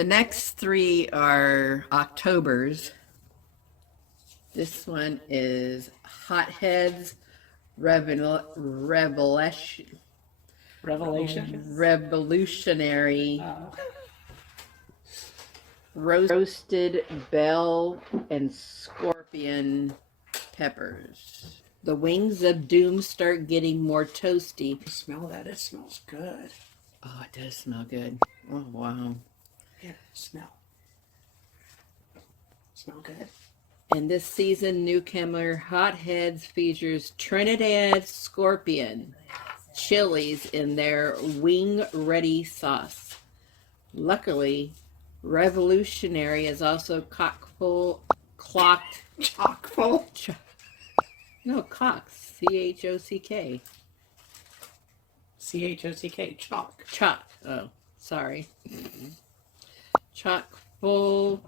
The next three are Octobers. This one is Hotheads Revelation, Revelation? Revolutionary Oh. Roasted Bell and Scorpion Peppers. The wings of doom start getting more toasty. Smell that. It smells good. Oh, it does smell good. Oh, wow. Yeah, smell. Smell good. And this season, newcomer Hotheads features Trinidad Scorpion chilies in their wing-ready sauce. Luckily, Revolutionary is also clocked. Chockful? No, Cox. C-H-O-C-K. C-H-O-C-K. Chock. Chock. Oh, sorry. Chock full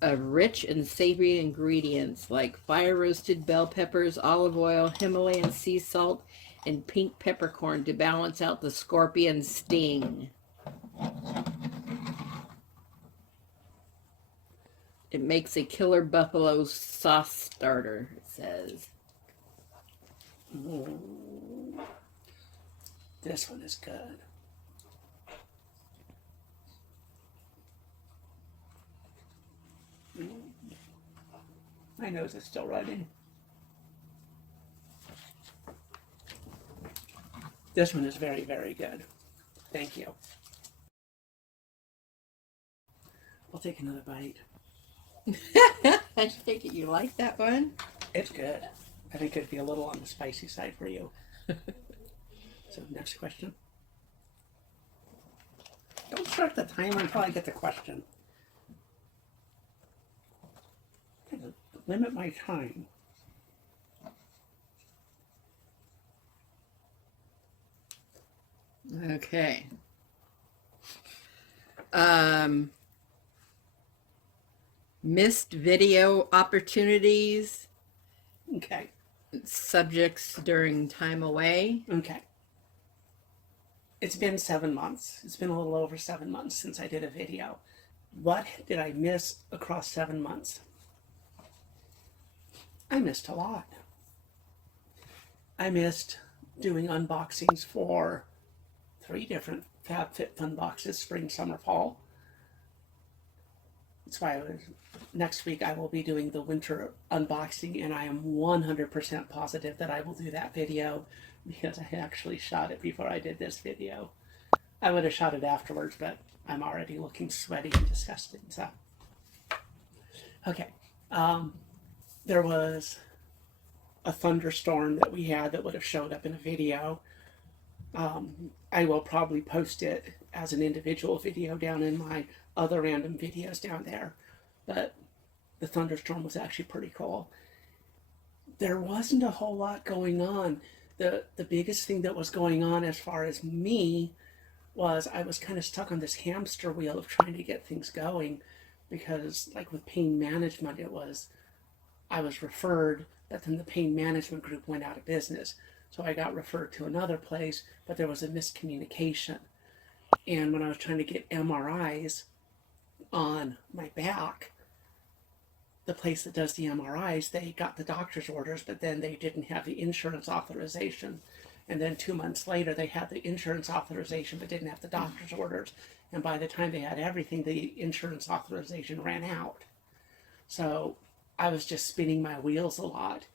of rich and savory ingredients like fire roasted bell peppers, olive oil, Himalayan sea salt, and pink peppercorn to balance out the scorpion sting. It makes a killer buffalo sauce starter, it says. This one is good. My nose is still running. This one is very, very good. Thank you. We'll take another bite. I take it you like that one? It's good. I think it'd be a little on the spicy side for you. So, next question. Don't start the timer until I get the question. I'm gonna limit my time. Okay. Missed video opportunities, Okay. subjects during time away. Okay. It's been 7 months. It's been a little over 7 months since I did a video. What did I miss across 7 months? I missed a lot. I missed doing unboxings for 3 different FabFitFun boxes, spring, summer, fall. That's why next week I will be doing the winter unboxing, and I am 100% positive that I will do that video because I actually shot it before I did this video. I would have shot it afterwards, but I'm already looking sweaty and disgusted. So, okay. There was a thunderstorm that we had that would have showed up in a video. I will probably post it as an individual video down in my other random videos down there. But the thunderstorm was actually pretty cool. There wasn't a whole lot going on. The biggest thing that was going on as far as me was I was kind of stuck on this hamster wheel of trying to get things going because, like with pain management, I was referred, but then the pain management group went out of business. So I got referred to another place, but there was a miscommunication. And when I was trying to get MRIs on my back, the place that does the MRIs, they got the doctor's orders, but then they didn't have the insurance authorization. And then 2 months later, they had the insurance authorization, but didn't have the doctor's orders. And by the time they had everything, the insurance authorization ran out. So I was just spinning my wheels a lot.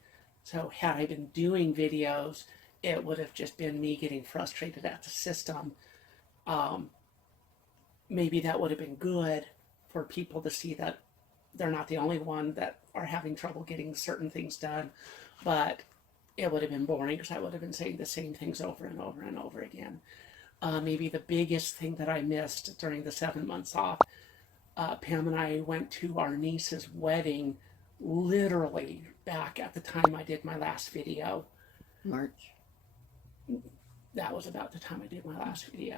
So had I been doing videos, it would have just been me getting frustrated at the system. Maybe that would have been good for people to see that they're not the only one that are having trouble getting certain things done, but it would have been boring because I would have been saying the same things over and over and over again. Maybe the biggest thing that I missed during the 7 months off, Pam and I went to our niece's wedding literally back at the time I did my last video. March. That was about the time I did my last video.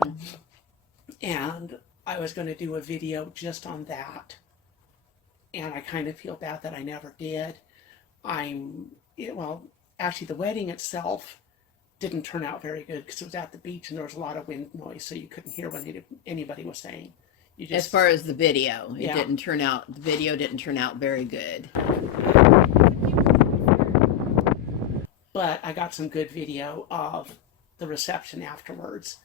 And I was going to do a video just on that. And I kind of feel bad that I never did. Well, actually, the wedding itself didn't turn out very good because it was at the beach and there was a lot of wind noise, so you couldn't hear what anybody was saying. You As just, far as the video, yeah. the video didn't turn out very good. But I got some good video of the reception afterwards.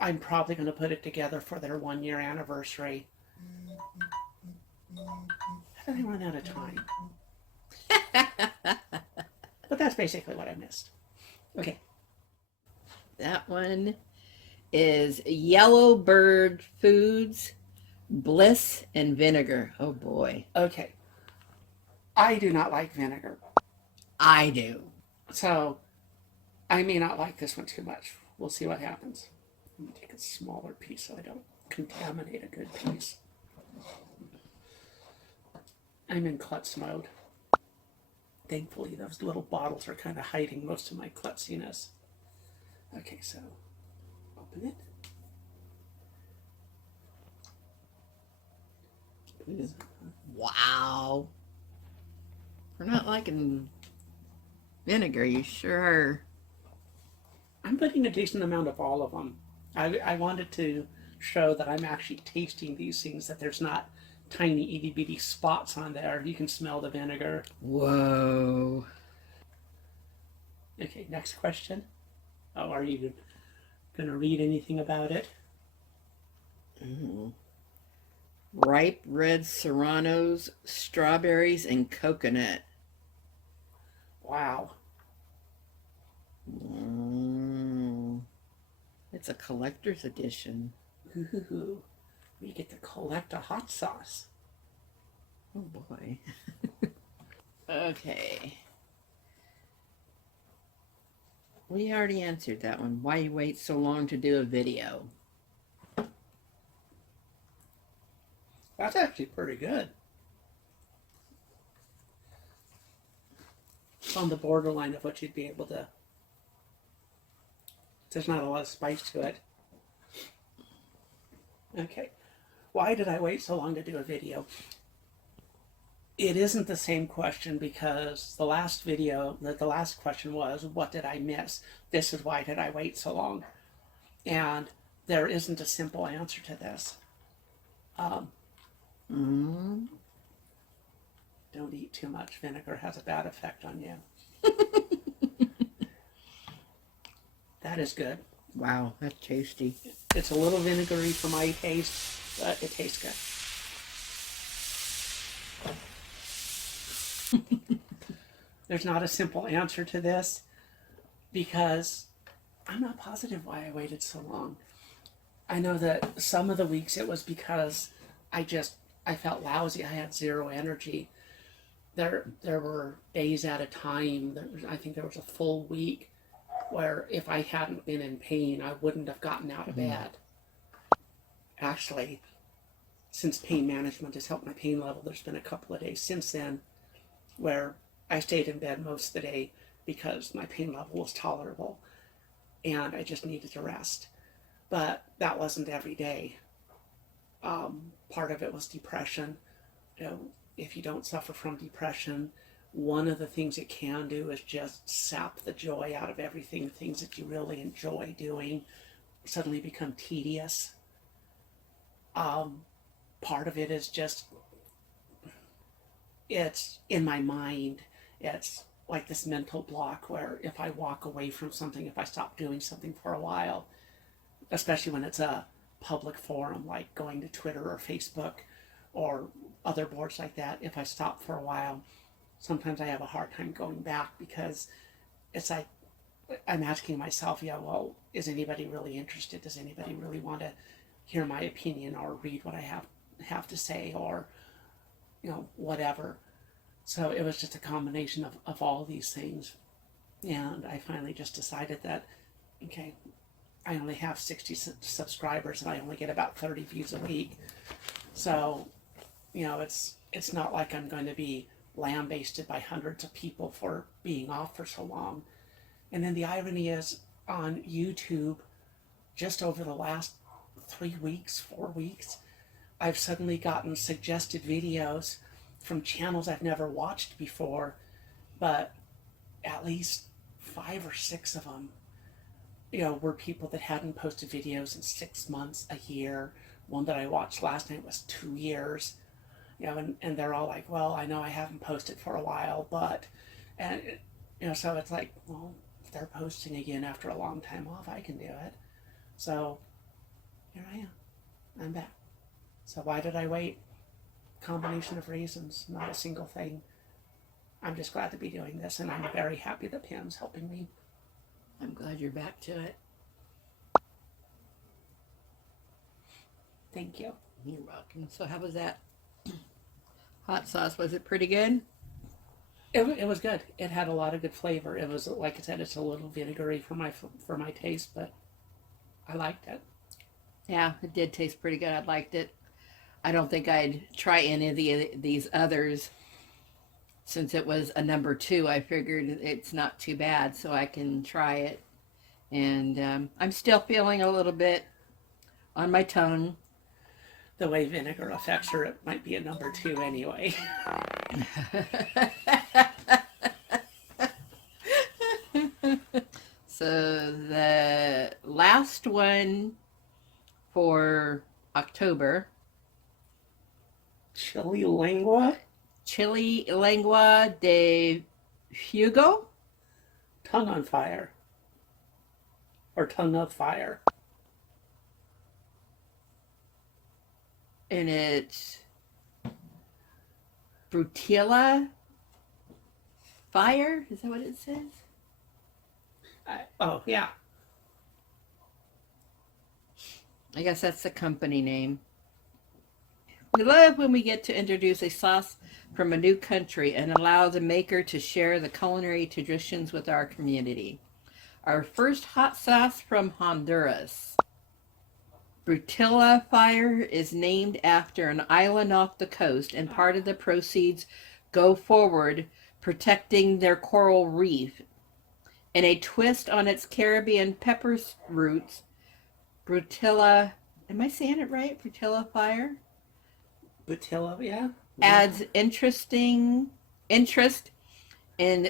I'm probably going to put it together for their 1 year anniversary. How did I run out of time? But that's basically what I missed. Okay. That one is Yellow Bird Foods, Bliss and Vinegar. Oh boy. Okay. I do not like vinegar. I do. So I may not like this one too much. We'll see what happens. I'm going to take a smaller piece so I don't contaminate a good piece. I'm in klutz mode. Thankfully, those little bottles are kind of hiding most of my klutziness. Okay, so open it. Wow. We're not liking vinegar, you sure are. I'm putting a decent amount of all of them. I wanted to show that I'm actually tasting these things, that there's not tiny itty bitty spots on there. You can smell the vinegar. Whoa. Okay, next question. Oh, are you going to read anything about it? Ripe red serranos, strawberries, and coconut. Wow. It's a collector's edition. Ooh, we get to collect a hot sauce. Oh boy. Okay. We already answered that one. Why you wait so long to do a video? That's actually pretty good. It's on the borderline of what you'd be able to. There's not a lot of spice to it. Okay. Why did I wait so long to do a video? It isn't the same question because the last video, the last question was, what did I miss? This is why did I wait so long? And there isn't a simple answer to this. Don't eat too much. Vinegar has a bad effect on you. That is good. Wow, that's tasty. It's a little vinegary for my taste, but it tastes good. There's not a simple answer to this because I'm not positive why I waited so long. I know that some of the weeks it was because I felt lousy. I had zero energy. There were days at a time. I think there was a full week where if I hadn't been in pain, I wouldn't have gotten out of bed. Actually, since pain management has helped my pain level, there's been a couple of days since then where I stayed in bed most of the day because my pain level was tolerable and I just needed to rest. But that wasn't every day. Part of it was depression. You know, if you don't suffer from depression, one of the things it can do is just sap the joy out of everything. Things that you really enjoy doing suddenly become tedious. Part of it is just, it's in my mind. It's like this mental block where if I walk away from something, if I stop doing something for a while, especially when it's a public forum like going to Twitter or Facebook or other boards like that, if I stop for a while, sometimes I have a hard time going back because it's like I'm asking myself, yeah, well, is anybody really interested? Does anybody really want to hear my opinion or read what I have to say, or whatever. So it was just a combination of all these things. And I finally just decided that, okay, I only have 60 subscribers and I only get about 30 views a week. So, it's not like I'm going to be lambasted by hundreds of people for being off for so long. And then the irony is on YouTube, just over the last 3 weeks, 4 weeks, I've suddenly gotten suggested videos from channels I've never watched before, but at least 5 or 6 of them were people that hadn't posted videos in 6 months, a year. One that I watched last night was 2 years. And they're all like, well, I know I haven't posted for a while, but, and, so it's like, well, if they're posting again after a long time off, I can do it. So here I am. I'm back. So why did I wait? Combination of reasons, not a single thing. I'm just glad to be doing this, and I'm very happy that Pam's helping me. I'm glad you're back to it. Thank you. You're welcome. So how was that hot sauce? Was it pretty good? It was good. It had a lot of good flavor. It was, like I said, it's a little vinegary for my taste, but I liked it. Yeah, it did taste pretty good. I liked it. I don't think I'd try any of these others since it was a number two. I figured it's not too bad, so I can try it. And I'm still feeling a little bit on my tongue. The way vinegar affects her, it might be a number two anyway. So the last one for October, Chili lengua, Chili Lengua de Fuego. tongue on fire, or tongue of fire. And it's Brutilla Fire. Is that what it says? Oh yeah, I guess that's the company name. We love when we get to introduce a sauce from a new country and allow the maker to share the culinary traditions with our community. Our first hot sauce from Honduras. Brutilla Fire is named after an island off the coast, and part of the proceeds go forward protecting their coral reef. In a twist on its Caribbean pepper roots, Brutilla, am I saying it right? Brutilla Fire? Butilla, yeah. Adds interest in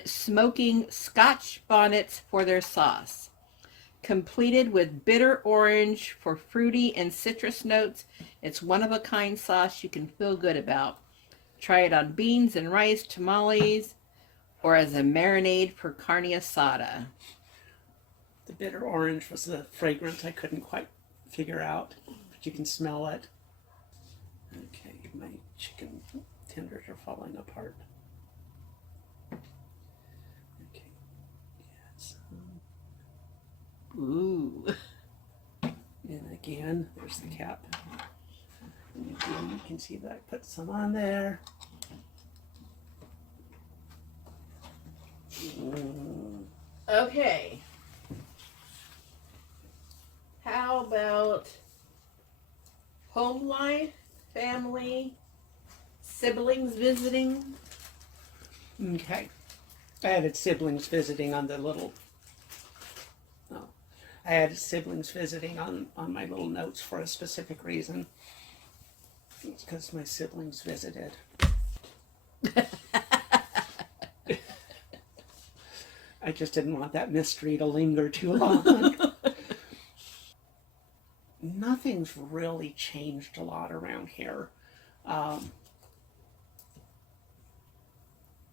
smoking Scotch bonnets for their sauce. Completed with bitter orange for fruity and citrus notes, it's one of a kind sauce you can feel good about. Try it on beans and rice, tamales, or as a marinade for carne asada. The bitter orange was the fragrance I couldn't quite figure out, but you can smell it. Okay, my chicken tenders are falling apart. Okay, yes. Ooh. And again, there's the cap. And again, you can see that I put some on there. Okay. How about home life, family, siblings visiting? Okay. I added siblings visiting on the little. Oh, I added siblings visiting on my little notes for a specific reason. It's because my siblings visited. I just didn't want that mystery to linger too long. Nothing's really changed a lot around here.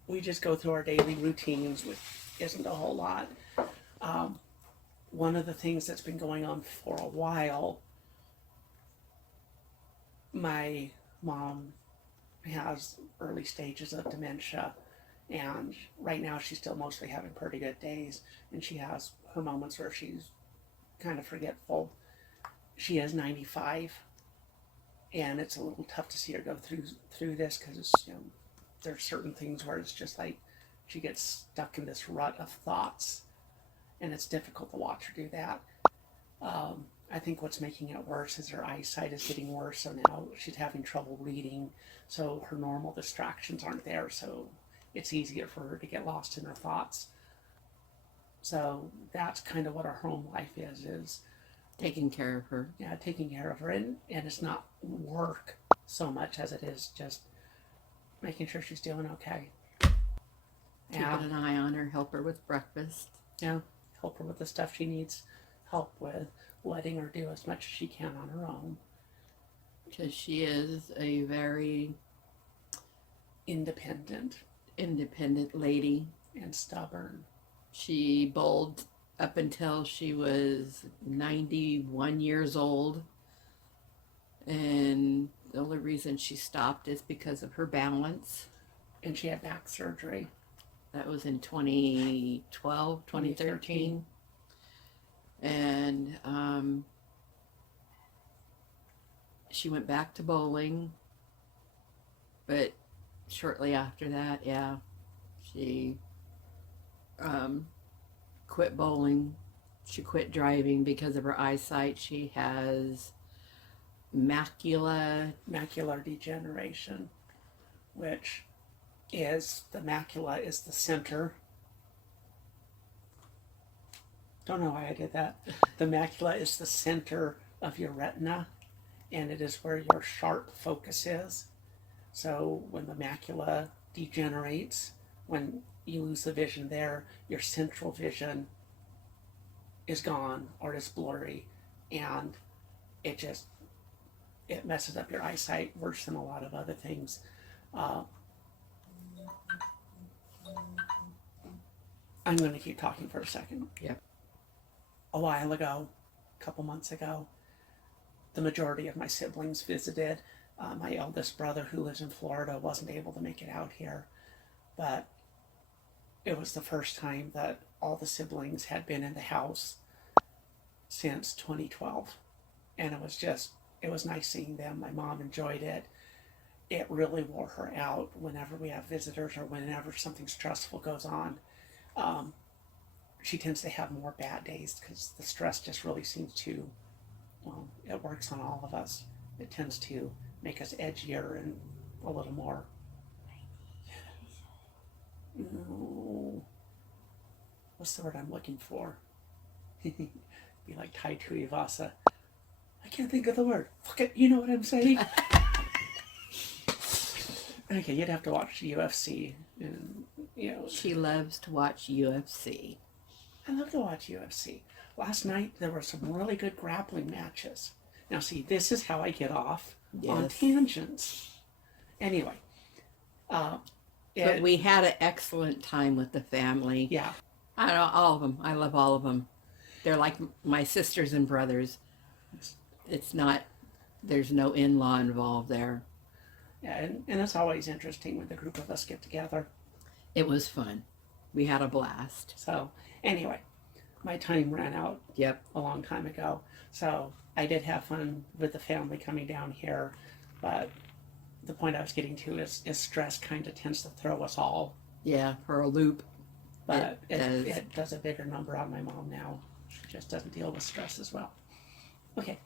We just go through our daily routines, which isn't a whole lot. One of the things that's been going on for a while, my mom has early stages of dementia, and right now she's still mostly having pretty good days, and she has her moments where she's kind of forgetful. She is 95, and it's a little tough to see her go through this because there's certain things where it's just like she gets stuck in this rut of thoughts, and it's difficult to watch her do that. I think what's making it worse is her eyesight is getting worse, so now she's having trouble reading, so her normal distractions aren't there, so it's easier for her to get lost in her thoughts. So that's kind of what our home life is Taking care of her. yeah, taking care of her, and it's not work so much as it is just making sure she's doing okay. Keeping an eye on her, help her with breakfast. Yeah, help her with the stuff she needs help with letting her do as much as she can on her own. Because she is a very Independent lady. and stubborn. She bowled up until she was 91 years old. And the only reason she stopped is because of her balance. And she had back surgery. That was in 2012, 2013. And she went back to bowling. But shortly after that, yeah, she quit bowling. She quit driving because of her eyesight. She has macular degeneration, which is the macula is the center. Don't know why I did that. The macula is the center of your retina, and it is where your sharp focus is. So when the macula degenerates, when you lose the vision there, your central vision is gone or is blurry, and it messes up your eyesight worse than a lot of other things. I'm going to keep talking for a second. Yep. A while ago, a couple months ago, the majority of my siblings visited. My eldest brother, who lives in Florida, wasn't able to make it out here, but it was the first time that all the siblings had been in the house since 2012, and it was nice seeing them. My mom enjoyed it. It really wore her out whenever we have visitors or whenever something stressful goes on. She tends to have more bad days because the stress just really seems to, well, it works on all of us. It tends to make us edgier and a little more, what's the word I'm looking for? Be like Tai Tuivasa. I can't think of the word. Fuck it, you know what I'm saying? Okay, you'd have to watch UFC. And, She loves to watch UFC. I love to watch UFC. Last night, there were some really good grappling matches. Now, see, this is how I get off on tangents. Anyway. But we had an excellent time with the family. Yeah. I don't know, all of them. I love all of them. They're like my sisters and brothers. It's not, there's no in-law involved there. Yeah, and it's always interesting when the group of us get together. It was fun. We had a blast. So, anyway, my time ran out a long time ago. So, I did have fun with the family coming down here, but the point I was getting to is stress kind of tends to throw us all. Yeah, for a loop. But it does a bigger number on my mom now. She just doesn't deal with stress as well. Okay.